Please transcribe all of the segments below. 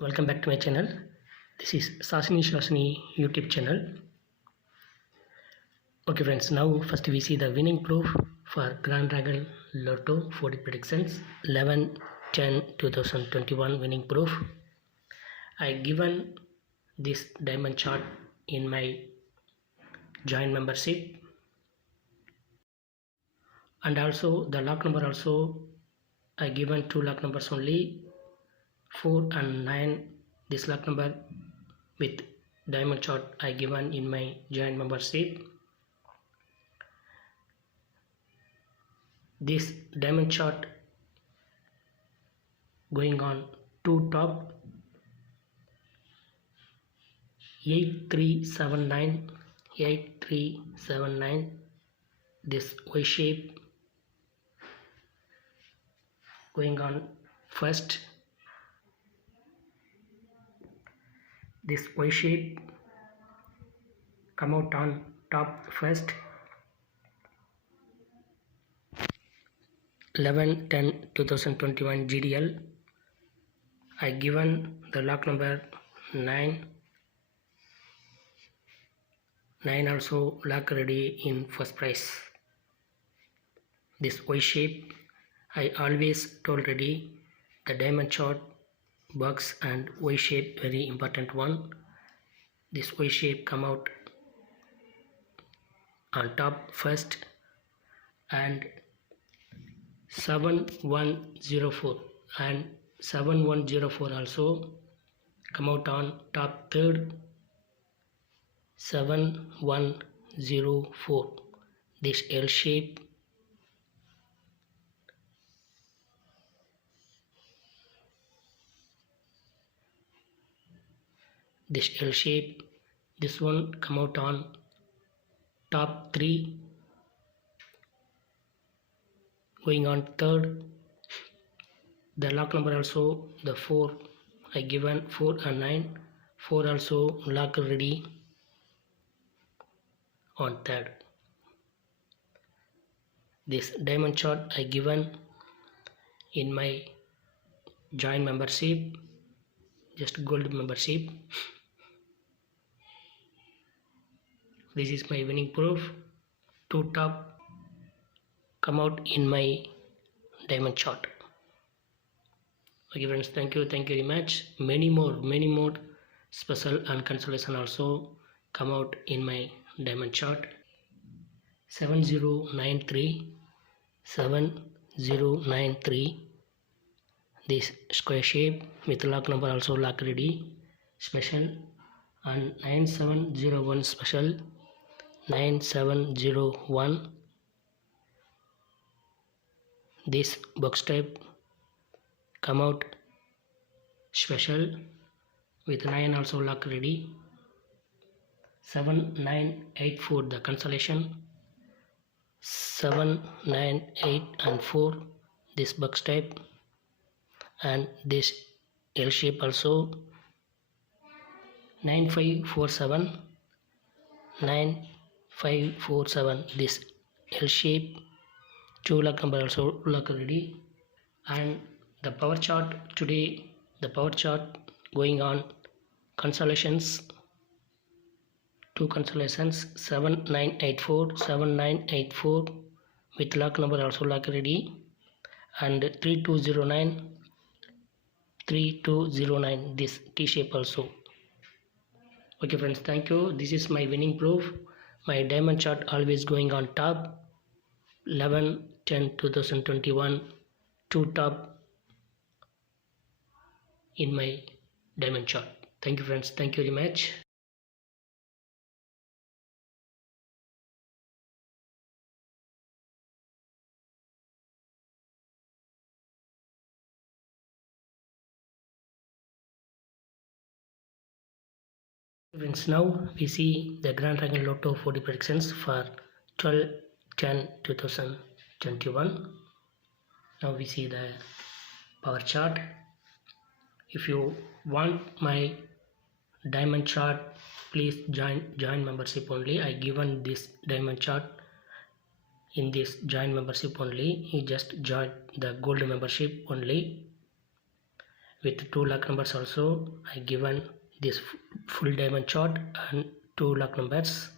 Welcome back to my channel. This is Shashini YouTube channel. Okay friends, now first we see the winning proof for Grand Dragon Lotto 40 predictions 11/10/2021 winning proof. I given this diamond chart in my join membership, and also the luck number also I given two luck numbers only, 4 and 9. This luck number with diamond chart I given in my joint membership. This diamond chart going on two top 8379, this Y shape going on first, this Y shape come out on top first, 11/10/2021 GDL. I given the luck number 9 also luck ready in first prize. This Y shape I always told ready, the diamond chart box and Y shape very important one. This Y shape come out on top first, and 7104 and 7104 also come out on top third, 7104. This L shape this one come out on top 3 going on third. The luck number also the 4 I given, 4 and 9, 4 also luck ready on third. This diamond chart I given in my join membership, just gold membership. This is my winning proof. Two top come out in my diamond chart. Okay friends, thank you very much. Many more special and consolation also come out in my diamond chart. 7093, this square shape with luck number also luck ready special, and 9701 special, 9701. This box type come out special with 9 also luck ready. 7984 the consolation, 7, 9, 8 and 4 this box type, and this L shape also 9547, this L shape, 2 luck number also luck ready. And the power chart today, the power chart going on consolations, 2 consolations, 7984 with luck number also luck ready, and 3209, this T shape also. Okay friends, thank you. This is my winning proof. My diamond chart always going on top, 11/10/2021 two top in my diamond chart. Thank you friends, thank you very much. Friends, now we see the Grand Dragon Lotto 40 predictions for 12/10/2021. Now we see the power chart. If you want my diamond chart, please join membership only. I given this diamond chart in this join membership only. You just join the gold membership only. with 2 luck numbers also. I given this full diamond chart and 2 luck numbers,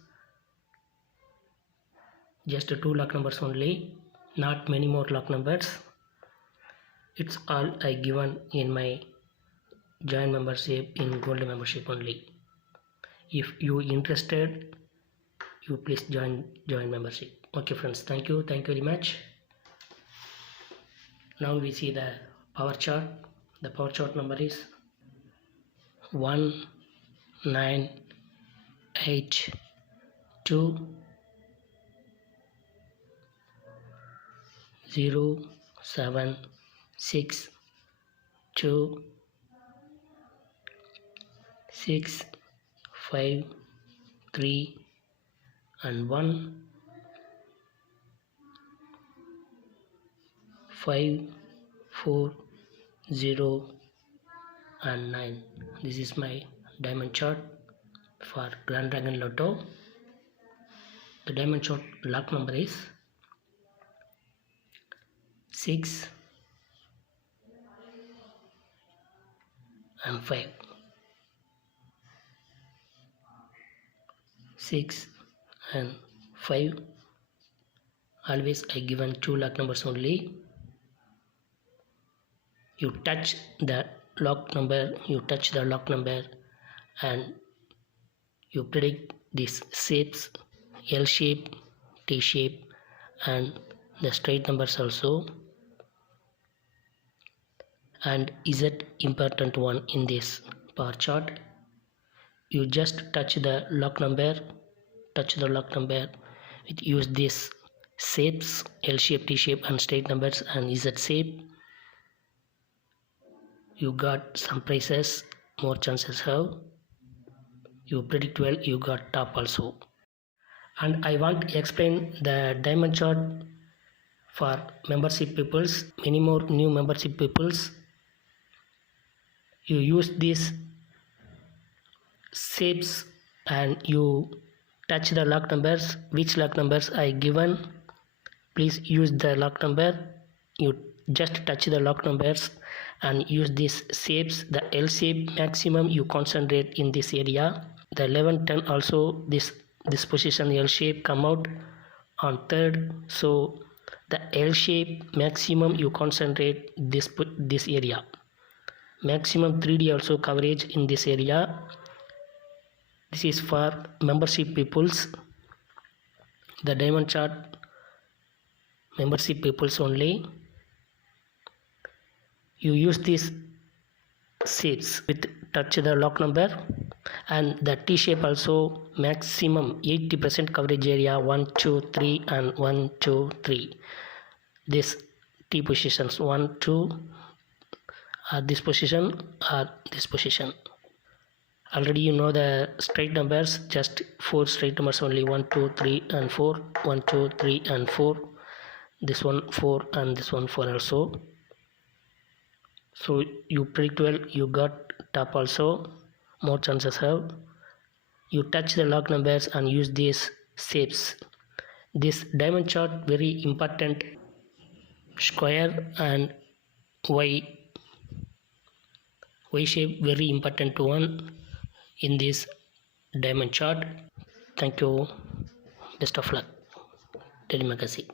just 2 luck numbers only, not many more luck numbers. It's all I given in my join membership in gold membership only. If you interested, you please join membership. Okay friends, thank you very much. Now we see the power chart. The power chart number is 1982 076 2 6 5 3 and 1 5 4 0 and 9. This is my diamond chart for Grand Dragon Lotto. The diamond chart luck number is 6 and 5. 6 and 5. Always I given 2 luck numbers only. You touch the lock number, and you predict these shapes, L shape, T shape, and the straight numbers also. And Z important one in this bar chart. You just touch the lock number, with use these shapes, L shape, T shape, and straight numbers, and Z shape. You got some prizes, more chances have. You predict well, you got top also. And I want to explain the diamond chart for membership peoples, many more new membership peoples. You use these shapes and you touch the lock numbers. Which lock numbers I given, please use the lock number. You just touch the lock numbers and use these shapes. The L shape maximum you concentrate in this area. The 11, 10 also this position L shape come out on 3rd. So the L shape maximum you concentrate this area. Maximum 3D also coverage in this area. This is for membership peoples. The diamond chart membership peoples only. You use these shapes with touch the lock number, and the T shape also maximum 80% coverage area, 1 2 3 and 1 2 3. This T positions 1 2 are this position or this position. Already you know the straight numbers, just 4 straight numbers only, 1 2 3 and 4, 1 2 3 and 4. This one 4 and this one 4 also. So you predict well, you got top also, more chances have. You touch the lock numbers and use these shapes. This diamond chart very important, square and Y shape very important one in this diamond chart. Thank you, best of luck. Telemagazine.